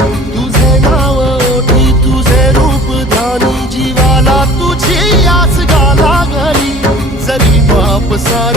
तुझे नाव ओठी तुझे रूप ध्यानी जीवाला तुझी आस गा लागली जरी बाप सा